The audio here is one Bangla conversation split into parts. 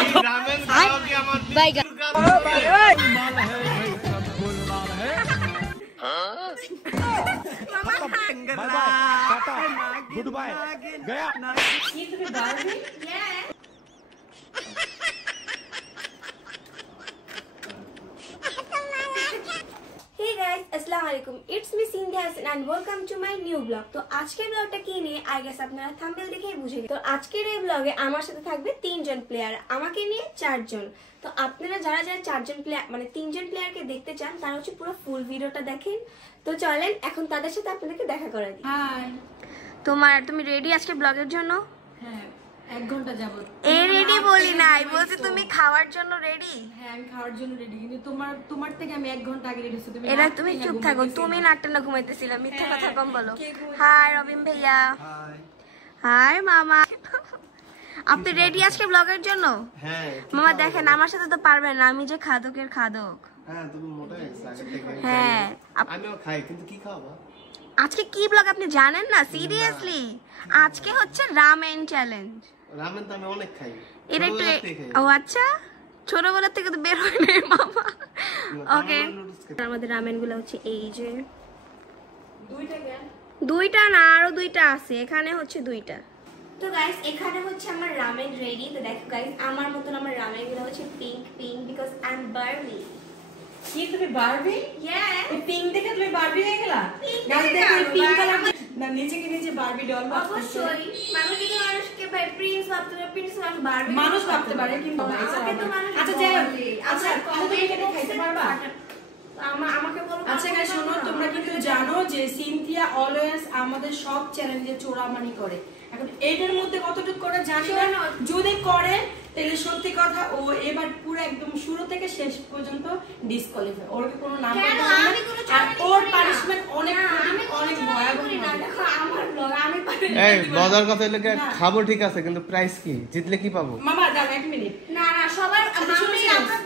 गुड बाय गया। Hey guys, अस्सलाम वालेकुम। It's me Sindhya Hassan and welcome to my new vlog। তো আজকের ব্লগটা কি নিয়ে I guess আপনারা থাম্বনেল দেখেই বুঝে গেছেন। তো আজকের এই ব্লগে আমার সাথে থাকবে 3 জন প্লেয়ার, আমাকে নিয়ে 4 জন। তো আপনারা যারা যারা 4 জন প্লেয়ার মানে 3 জন প্লেয়ারকে দেখতে চান তারা হচ্ছে পুরো ফুল ভিডিওটা দেখেন। তো চলেন এখন তাদের সাথে আপনাদেরকে দেখা করাই দিই। হাই। তুমি রেডি আজকে ব্লগের জন্য? হ্যাঁ, 1 ঘন্টা যাবত। এই রেডি বলি নাই, বলছি তুমি খাওয়ার জন্য রেডি? হ্যাঁ, আমি খাওয়ার জন্য রেডি, কিন্তু তোমার থেকে আমি 1 ঘন্টা আগে রেডি হচ্ছি। তুমি চুপ থাকো, তুমি নাটনা ঘুমাইতেছিলা, মিথ্যা কথা কম বলো। হাই রবিন ভাইয়া। হাই। হাই মামা। আপনি রেডি আজকে ব্লগের জন্য? হ্যাঁ। মামা দেখেন আমার সাথে তো পারবেন না, আমি যে খাদকের খাদক। হ্যাঁ, তুমি মোটা হয়েছে আগে থেকে। হ্যাঁ, আমিও খাই, কিন্তু কি খাওয়া? আজকে কি ব্লগ আপনি জানেন না? সিরিয়াসলি আজকে হচ্ছে রামেন চ্যালেঞ্জ। রামেন তো আমি অনেক খাই। এটা একটু ও আচ্ছা, ছোটবেলা থেকে তো বের হয় না মামা। ওকে, আমাদের রামেনগুলো হচ্ছে এই যে দুইটা না আরো 2টা আছে, এখানে হচ্ছে 2টা। তো গাইস এখানে হচ্ছে আমার রামেন রেডি। তো দেখো গাইস আমার মতন আমার রামেনগুলো হচ্ছে pink pink because I am Barbie. কি তুমি বারবি? ইয়া, এই পিঙ্ক দেখে তুমি বারবি হয়ে গেলা? গাইস দেখো এই পিঙ্ক কালার না, নিচে কি নিচে বারবি ডল ভাবছে। অবশ্যই মানুষ যদি মানুষকে প্রিন্স ভাবতে পারে, প্রিন্স মানুষ বারবি মানুষ ভাবতে পারে, কিন্তু আচ্ছা যাই হোক, আচ্ছা তুমি এটা খাইতে পারবা? আমাকে বলো। আচ্ছা গাইস শোনো, তোমরা কিন্তু জানো যে সিনথিয়া অলওয়েজ আমাদের সব চ্যালেঞ্জে চোরামানি করে। এখন এটার মধ্যে কতটুকু করে জানি না, যদি করে তাহলে সত্যি কথা ও এবার পুরো একদম শুরু থেকে শেষ পর্যন্ত ডিসকোয়ালিফাই। ওর কোনো নাম বলতে পারি না, আর ওর পানিশমেন্ট অনেক অনেক ভয়াবহ। দেখো আমার ব্লগ আমি পারি। এই মজার কথা হলো কি, খাবো ঠিক আছে, কিন্তু প্রাইস কি? জিতলে কি পাবো? মামা দাও 1 মিনিট। না না, সবার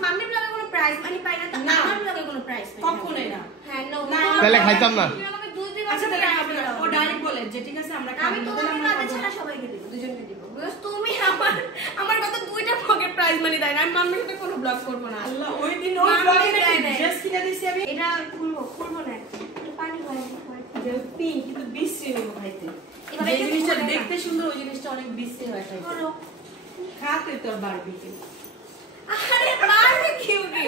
মাম্মি ব্লগে কোনো প্রাইজ মানি পাই না, তো আমার ব্লগে কোনো প্রাইজ পাই না কখনোই না। হ্যাঁ নো, তাহলে খাইতাম না। আচ্ছা তাহলে খাবে না, ও ডাইরেক্ট বলে যে ঠিক আছে আমরা খাবো। আমি তোমাদের মাঝে ছাড়া সবাইকে দেব, দুজনকে দেব, বিকজ তুমি আমার কত 2টা ব্লগের প্রাইজ মানি দেয় না। আমি মাম্মির সাথে কোনো ব্লগ করব না। আল্লাহ, ওই দিন ওই ব্লগে ড্রেস কিনে দিছি আমি। এটা খুলবো না, এটা পানি ভরে যে পিঙ্ক, কিন্তু বিশ্রী হলো খাইতে। এবারে এই জিনিসটা দেখতে সুন্দর, ওই জিনিসটা অনেক বিশ্রী হয় খাইতে। করো খাতে তোর বারবিকিউ। আরে বারবিকিউ কি?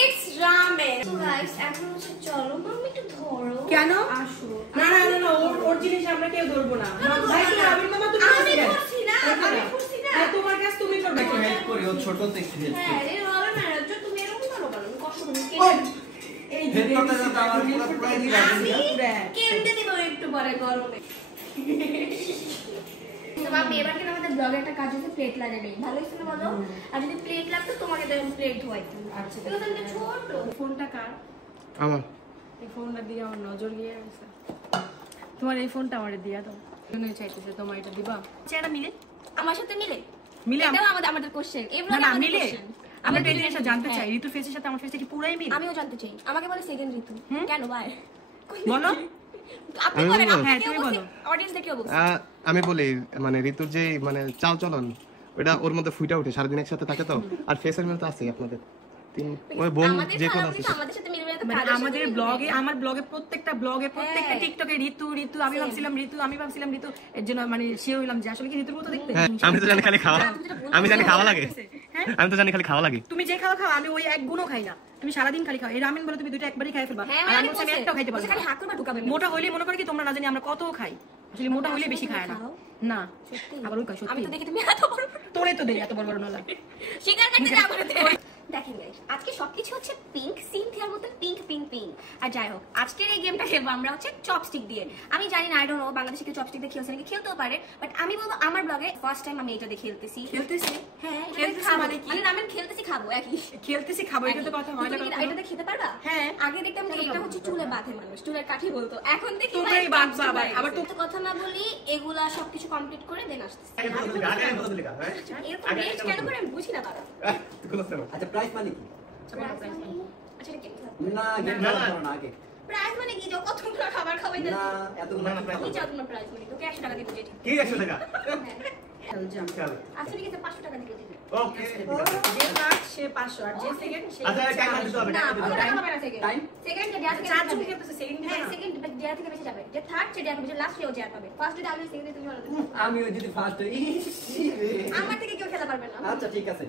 It's ramen. সো গাইস এখন হচ্ছে চলো মাম্মি একটু ধরো। কেন? আসো। না না না, ওর জিনিস আমরা কেউ ধরবো না। ভাই আমি মামা তুমি করছি না, আমি করছি না। তোমার কাছে তুমি করবে, একটু হেল্প করি, ও ছোট তো একটু হেল্প করি। হ্যাঁ রে ভালো না, তুমি এরকম করো কেন? আমি কষ্ট করি। এই যে হেল্প করতে দাও, আমার পুরো দিলা। কেমনে দিব একটু পরে গরমে। তো মাম্মি এবার কিন্তু আমাদের ব্লগে একটা কাজ হচ্ছে প্লেট লাগাবে। ভালো হইছে না বলো? আর যদি প্লেট লাগতো তোমাকে দেব প্লেট ধোয়াইতে। আচ্ছা তো তুমি ছোট ফোনটা কার? আমার। এই ফোনটা দিয়ে আমার নজর গিয়ে গেছে। তোমার এই ফোনটা আমারে দিয়া দাও। জন্যই চাইতেছে তোমার এটা দিবা। চেহারা মিলে আমার সাথে মিলে এটাও আমাদের কোশ্চেন। এই ব্লগে আমাদের কোশ্চেন। আমরা ডেলি এসে জানতে চাই ঋতু ফেসের সাথে আমার ফেসটা কি পুরাই মিল। আমিও জানতে চাই। আমাকে বলে সেকেন্ড ঋতু। কেন ভাই? বলো। আপনি বলেন, হ্যাঁ তুমি বলো। অডিয়েন্স দেখেও বলছো। আমি বলি মানে ঋতুর যে মানে চাল চলন ওটা ওর মধ্যে ফুইটা ওঠে, সারাদিন একসাথে থাকে তো। আর ফেসের মিল তো আছে আপনাদের ওই বোন যে কোন আছে আমাদের সাথে মিলবে না। মানে আমাদের ব্লগে, আমার ব্লগে প্রত্যেকটা ব্লগে প্রত্যেকটা টিকটকে ঋতু আমি ভাবছিলাম ঋতু, এর জন্য মানে শিওর হইলাম যে আসলে কি ঋতুর মতো দেখতে। আমি তো জানি খালি খাওয়া, আমি জানি খাওয়া লাগে, আমি তো জানি খালি খাওয়া লাগে। তুমি যে খাও আমি ওই এক গুণও খাই না, তুমি সারাদিন খালি খাও। এই রামেন বলে তুমি 2টা একবারই খাই ফেলবা, আর আমি বলছি আমি একটাও খাইতে পারবো না। খালি হাত করে ঢুকাবে। মোটা হইলে মনে করে কি তোমরা না জানি আমরা কত খাই, আসলে মোটা হইলে বেশি খায় না। না সত্যি, আবার ওই সত্যি আমি তো দেখি তুমি এত বড় তোরে তো দেই এত বড় বড় নলা শিকার করতে আমারে দে। দেখেন গাইস আজকে সবকিছু হচ্ছে পিঙ্ক, সিনথিয়ার মতো পিঙ্ক পিঙ্ক পিঙ্ক। আর যাই হোক আজকের এই গেমটা খেলবো আমরা হচ্ছে চপস্টিক দিয়ে। আমি জানি না, আই ডোন্ট নো বাংলাদেশে কি চপস্টিক দিয়ে খেলছে নাকি, খেলতেও পারে, বাট আমি বলবো আমার ব্লগে ফার্স্ট টাইম আমি এটা দিয়ে খেলতেছি। হ্যাঁ খেলতেছি মানে কি? মানে আমি খেলতেছি খাবো, একই খেলতেছি খাবো, এটা তো কথা হয় না। এটাতে খেতে পারবা? হ্যাঁ আগে দেখতাম যে এটা হচ্ছে চুলে বাঁধে মানুষ, চুলের কাঠি বলতো, এখন দেখি তোমরাই বাঁধবা। আবার তো কথা না বলি, এগুলা সবকিছু কমপ্লিট করে দেন আসতেছি। এরকম রেট কেন করে আমি বুঝি না তারা। আচ্ছা প্রাইস মানে কি? আচ্ছা এটা কি? না গেম না আগে প্রাইজ মানে কি যে কতগুলো খাবার খাওয়াই না দিচ্ছি এতগুলো না, না, prize কি চাও তোমার প্রাইজ মানে তোকে 100 টাকা দিব যেটা কি 100 টাকা চল আচ্ছা ঠিক আছে 500 টাকা দিব যেটা ওকে যে ফার্স্ট সে 500 আর যে সেকেন্ড সে আচ্ছা টাইম দিতে হবে না time দিতে হবে। টাকা হবে না সেকেন্ড টাইম সেকেন্ড যে দেয়া থেকে চার জন খেলতেছে সেকেন্ড হ্যাঁ সেকেন্ড দেয়া থেকে বেশি যাবে যে থার্ড সেটা হবে যে লাস্ট কেউ যে পাবে ফার্স্ট যদি আমি সেকেন্ড তুমি বলো আমি ওই যদি ফার্স্ট হই আমার থেকে কেউ খেলা পারবে না আচ্ছা ঠিক আছে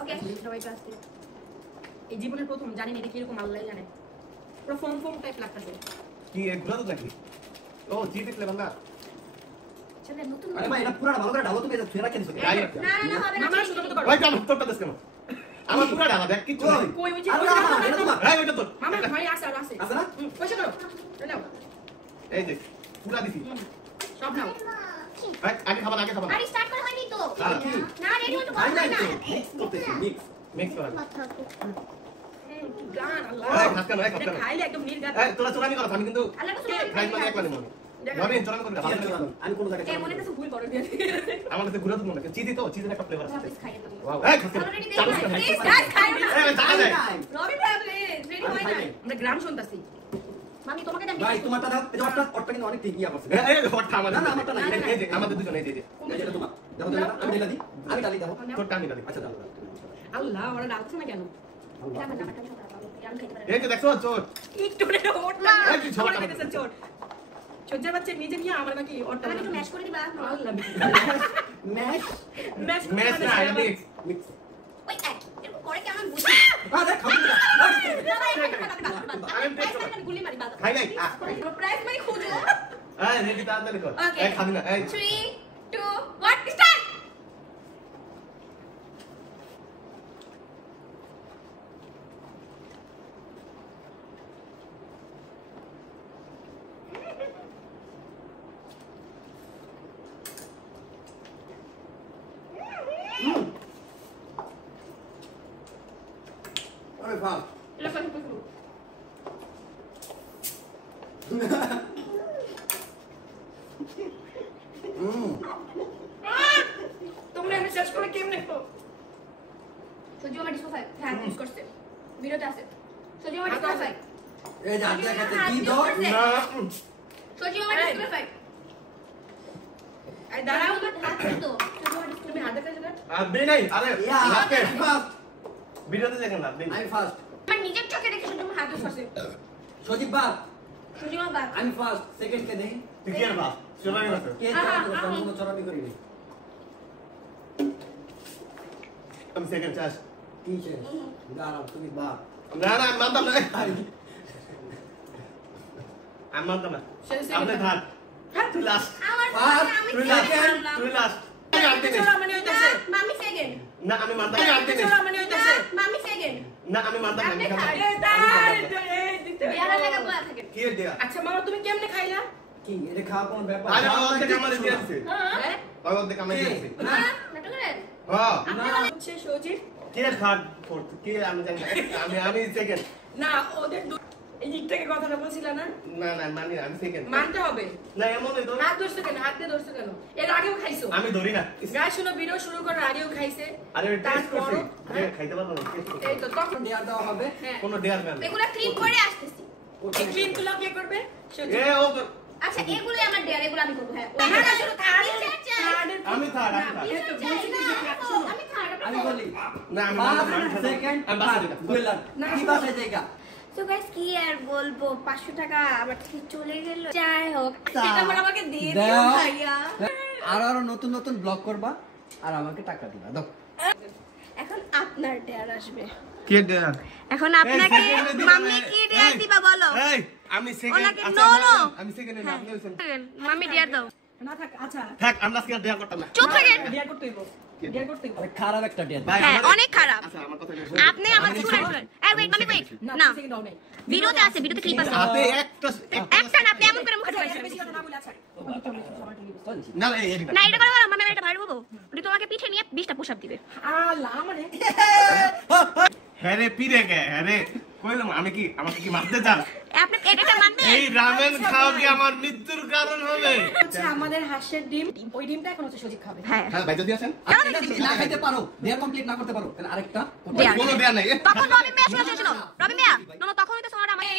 ওকে সবাই আসছে এই জীবনের প্রথম জানি না এটা কি রকম আল্লাহই জানে পুরো ফোন ফোন টাইপ লাগতেছে কি এগুলো তো নাকি ও জিতে ফেলে না চলে নতুন আরে ভাই এটা পুরাটা ভালো করে ডালো তুমি এটা ছুঁয়ে রাখেন না না না হবে না মামা শুধু তো করো ভাই কাম তোরটা দেখ কেন আমার পুরো ডালা দেখ কি কই? কই ওই যে আরে না, এটা তোমার। এই ওইটা তোর মামা ভাই আছে আর আছে আছে না পয়সা করো নাও এই যে পুরা দিছি সব নাও ভাই আগে খাবার আরে স্টার্ট করা হয়নি তো হ্যাঁ। না রেডি হতে আই পারবে নাই না তো মিক্স করতেছি মিক্স মিক্স করা গান আল্লাহ এই খাস কেন এই খাস এটা কেন খাইলে একদম নির্গাত এই তোরা চোরানি করছ আমি কিন্তু আল্লাহ কসম প্রাইজ মানে একবার নিব ভাবি চোরানি করবি না ভালো লাগে। আমি কোন জায়গায় এ মনে কাছে ভুল করে দিয়ে আমার কাছে ঘুরে তো মনে চিজি তো চিজের একটা ফ্লেভার আছে ওয়াপস খাইয়ে দাও ওয়াও এই খাস কেন অলরেডি দেই চামচ না খাই প্লিজ গাইস খাইও না এই জায়গা দেয় রবি ভাই প্লিজ রেডি হয় না আমরা গ্রাম শুনতাছি মামি তোমাকে দাম ভাই তোমারটা দাও এটা ওরটা কিন্তু অনেক ঠিকই আছে এই হটটা আমাদের না, না, আমারটা না, এই যে আমাদের দুজন এই যে এই যে তোমার দেখো তো আমি দিলা দি আমি ডালি দাও তোর টানি ডালি আচ্ছা দাও দাও আল্লাহ ওরা ডাকছে না কেন জানা না টাকা আমি খাইতে পারি এই যে দেখছো চোর একটু রে ওট না এই কি ঝগড়া আমার কাছে চোট সজ্জার বাচ্চা নিজে নিয়ে আমার নাকি ওটা আমাকে একটু ম্যাশ করে দিবা আল্লাহ ম্যাশ ম্যাচ ম্যাচ না মিক্স মিক্স ওই এক এরকম করে কি আমি বুঝি আরে খাও না আমি গুলি মারি বাদ খাই নাই প্রাইস মানে খুঁজো এই রেডি তাড়াতাড়ি কর Okay. এই খাবি না এই 3 2 1 স্টার্ট আরে বাহ এটা ফাইন করো তোমরা আমি শেষ করে কেমনে খাও সজিও আমার ডিসফাই হ্যাঁ ইউজ করতে ভিডিওতে আছে সজিও আমার ডিসফাই এই যে আজকে খাতে কি দাও না সজিও আমার ডিসফাই এই দাঁড়াও হাত তো সজিও আমার তুমি হাতে কাছে না আবে নাই আরে ইয়া আজকে ফার্স্ট ভিডিওতে দেখেন না আপনি আমি ফার্স্ট আমার নিজের চোখে দেখে সজিও আমার হাত ইউজ করছে সজীব বাপ সজিও আমার বাদ আমি ফার্স্ট সেকেন্ড কে দেই তুই কি আর বাপ চোরানি করছ কে কোনো চরামি করিনি আমি সেকেন্ড চাস কি শেষ দাঁড়াও তুমি বাপ না না আমি মানতাম না আমি মানতাম না আপনি থাক তুই লাস্ট আমার বাদ, আমি তুই second লাস্ট তুই লাস্ট আমি আনতে নেই চোরা মানে হইতাছে মামি সেকেন্ড না আমি মানতাম আমি আনতে নেই চোরা মানে হইতাছে মামি সেকেন্ড না আমি মানতাম না আপনি বিয়ারা লাগা বলা থাকে কি এর দেয়া আচ্ছা মামা তুমি কেমনে খাইলা কি এটা খাওয়া কোন ব্যাপার আরে অর্ধেক আমার দিয়ে আছে হ্যাঁ অর্ধেক আমার দিয়ে আছে না নাটকের হ্যাঁ না হচ্ছে সজিব কে থার্ড ফোর্থ কে আমি জানি না আমি সেকেন্ড না ওদের এই দিক থেকে কথাটা বলছিলা না না না মানি না, আমি সেকেন্ড মানতে হবে না এমন তো হাত ধরছো কেন হাত দিয়ে ধরছো কেন এর আগেও খাইছো আমি ধরি না গায়ে শুনো ভিডিও শুরু করার আগেও খাইছে আরে টেস্ট করছি তারপরও, হ্যাঁ, খাইতে পারবো না taste করছি। এই তো তখন দেওয়া দেওয়া হবে হ্যাঁ কোনো দেয়ার না এগুলা ক্লিন করে আসতেছি এই ক্লিন গুলো কে করবে সজিব এ ও আচ্ছা এগুলো আমার দেয়ার এগুলো আমি করব হ্যাঁ না, শুধু থার্ড আমি থার্ড আমি থার্ড এই তো বলছি তো যে থার্ড শোনো। আমি থার্ড আমি বলি না আমি ফার্স্ট সেকেন্ড আমি বাসা দিলাম। বুঝলাম না, কি বাসায় জায়গা তো গাইস কি আর বলবো 500 টাকা আমার থেকে চলে গেল যাই হোক সেটা পর আমাকে দিয়ে দিও দাও। ভাইয়া আরো নতুন নতুন ব্লগ করবা আর আমাকে টাকা দিবা দাও এখন আপনার ডেয়ার আসবে কে দেয়ার এখন আপনাকে মাম্মি কি ডেয়ার দিবা বলো এই আমি সেকেন্ড ওনাকে আচ্ছা no, না, no। আমি সেকেন্ড না আপনি হইছেন মাম্মি ডেয়ার দাও না থাক আচ্ছা থাক আমরা আজকে দেয়া করতাম না চুপ থাকেন ডিয়ার করতে হইব ডিয়ার করতে হইব আরে খারাপ একটা ডেট ভাই হ্যাঁ আমাদের- অনেক খারাপ আচ্ছা আমার কথা আপনি আমার শুনুন এই ওয়েট মাম্মি ওয়েট না সেকেন্ড দাও নাই ভিডিওতে আছে ভিডিওতে ক্লিপ আছে আপনি একটা একটা না আপনি এমন করে মুখে আচ্ছা ঢুকাইছেন বেশি কথা না বলে আচ্ছা না এই এই না এটা করো মাম্মি এটা ভাই বলবো উনি তোমাকে পিঠে নিয়ে 20টা পুশ আপ দিবে আল্লাহ মানে হ্যাঁ রে পিরে কে হ্যাঁ রে কইলাম আমি কি আমাকে কি মারতে চান আপনি এটা মানবে এই রামেন খাও কি আমার মৃত্যুর কারণ হবে হচ্ছে আমাদের হাঁসের ডিম ওই ডিমটা এখন হচ্ছে সজিব খাবে হ্যাঁ হ্যাঁ ভাই যদি আছেন এটা যদি না খাইতে পারো দেয়া কমপ্লিট না করতে পারো তাহলে আরেকটা দেয়ার। কোনো দেয়া নাই তখন রবি মিয়া শুনো রবি মিয়া তখন হইতে সোনাটা আমাকে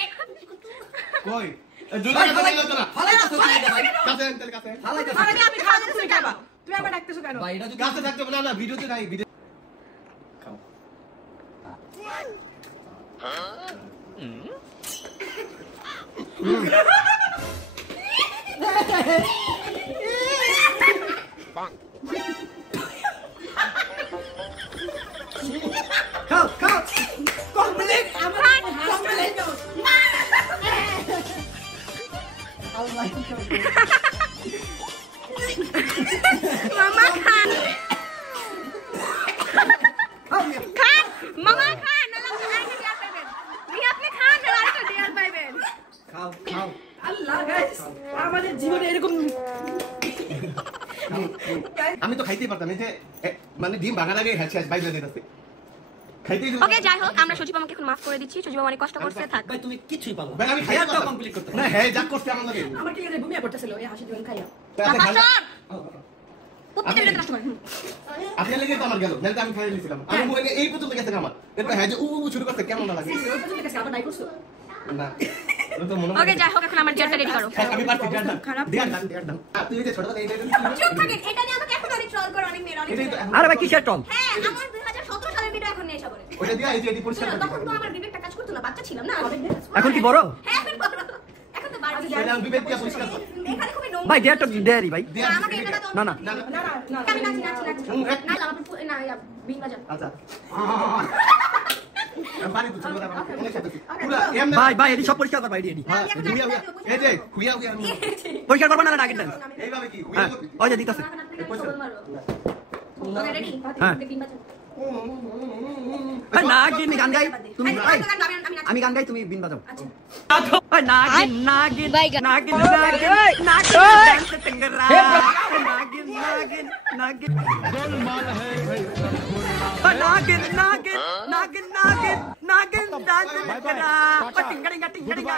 কই জুলাই কথা বলতো না ফালাই দাও কাছে আনতে কাছে ফালাই দাও আরে আমি খাওয়া তুমি খাবা তুমি আবার ডাকতেছো কেন ভাই এটা যদি কাছে থাকতে না না ভিডিওতে নাই ভিডিও খাও খাও খাও কমপ্লিট খান কমপ্লিট আল্লাহ মামা খান খান মামা খান নাহলে আপনি আরেকটা ডিয়ার পাইবেন আপনি খান নাহলে আরেকটা ডিয়ার পাইবেন খাও খাও আল্লাহ গাইস আমাদের জীবনে এরকম আমি তো খাইতেই পারতাম এই যে মানে ডিম ভাঙার আগে হ্যাঁ শেষ বাইরে দিতেছে খাইতেই ওকে যাই হোক আমরা সজীব আমাকে এখন মাফ করে দিচ্ছি সজীব অনেক কষ্ট করছে থাক ভাই তুমি কিছুই পাবো ভাই আমি খাইতে খাইতে পারতাম কমপ্লিট করতে না হ্যাঁ যা করতে আমার লাগে আমার কি রে ঘুমিয়ে পড়তেছিল এই হাসি দিবেন খাইয়া প্রত্যেকটা ভিডিওতে নষ্ট করেন আপনার লেগে তো আমার গেল নাহলে আমি খাইয়ে নিয়েছিলাম আমি বলে এই পর্যন্ত গেছে আমার এরপর হ্যাঁ যে শুরু করতে কেমন লাগে ওই পর্যন্ত গেছে আবার নাই করছো না ওটা তো মনে ওকে যাই হোক এখন আমার জেলটা রেডি করো আমি পারছি ডিয়ার দান খারাপ। ডিয়ার দান তুই এই যে ছোটবেলা এই চুপ থাকেন এটা নিয়ে আমাকে এখন অনেক ট্রল করে অনেক মেয়েরা অনেক এটাই তো মেয়েরা। আরে ভাই কিসের টম হ্যাঁ আমার 2017 সালের ভিডিও এখন নিয়ে এসে করে ওটা দিয়া এই যে এটি পরিষ্কার শোনো, করতে তখন তো আমার বিবেকটা কাজ করতো না বাচ্চা ছিলাম না এখন কি বড় হ্যাঁ এখন বড়। এখন তো বাড়ি তাহলে আমি বিবেক দিয়া পরিষ্কার করতে এখানে খুবই নোংরা ভাই ডেয়ার টক ডেয়ারি ভাই না, আমাকে এটা দাও না না না না না আমি নাচি না আমার না ইয়া বিন বাজাও আচ্ছা পানি তো ছোটবেলা অনেক খাইতেছি পুরো এমনি ভাই ভাই এডি সব পরিষ্কার কর ভাই এডি হ্যাঁ ঘুরিয়া এই যে ঘুরিয়া আমি পরিষ্কার করবা না না আগের ডান্স এইভাবে কি হ্যাঁ ওই যে দিতাছে ওকে রেডি হ্যাঁ। বিন বাজাও ভাই নাগিন গান গাই তুমি ভাই আমি গান গাই তুমি বিন বাজাও ভাই নাগিন নাগিন নাগিন নাগিন নাগিন ডান্স টেঙ্গরা নাগিন নাগিন নাগিন গোলমাল হে ভাই নাগিন নাগিন নাগিন নাগিন নাগিন ডান্স টেঙ্গরা টিঙ্গড়িঙ্গা টিঙ্গড়িঙ্গা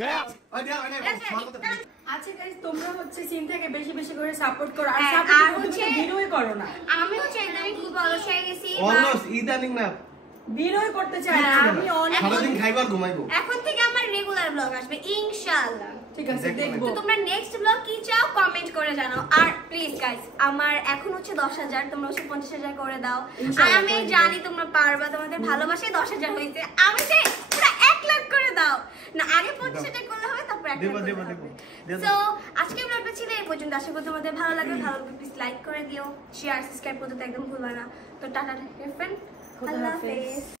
गया ওই দিয়া ওই স্মল করতে আচ্ছা গাইস তোমরা হচ্ছে সিন থেকে বেশি বেশি করে সাপোর্ট করো আর হ্যাঁ, সাপোর্ট আর হচ্ছে হচ্ছে- ভিডিওই করো না আমি হচ্ছে একদমই খুব অলস হয়ে গেছি অলমোস্ট ইদানিং না ভিডিওই করতে চাই না হ্যাঁ। আমি অনেক সারাদিন খাইবার ঘুমাইবো এখন থেকে আমার রেগুলার ব্লগ আসবে ইনশাআল্লাহ ঠিক আছে দেখবো তো তোমরা নেক্সট ব্লগ কি চাও কমেন্ট করে জানাও আর প্লিজ গাইস আমার এখন হচ্ছে 10,000 তোমরা হচ্ছে 50,000 করে দাও আর ইনশাআল্লাহ আমি করে দিবো। জানি তোমরা পারবা তোমাদের ভালোবাসায় 10,000 হইছে আমি চাই পুরো 1 লাখ করে দাও না আগে 25,000 করলে হবে তারপর 1 লাখ দেবো, করলে দেবো, হবে দেবো, দেবো। সো আজকের ব্লগটা ছিল এই পর্যন্ত আশা করি তোমাদের ভালো লাগবে ভালো লাগলে প্লিজ লাইক করে দিও শেয়ার সাবস্ক্রাইব করতে তো একদম ভুলবা না তো টাটা ফ্রেন্ড খোদা আল্লাহ হাফেজ। হাফেজ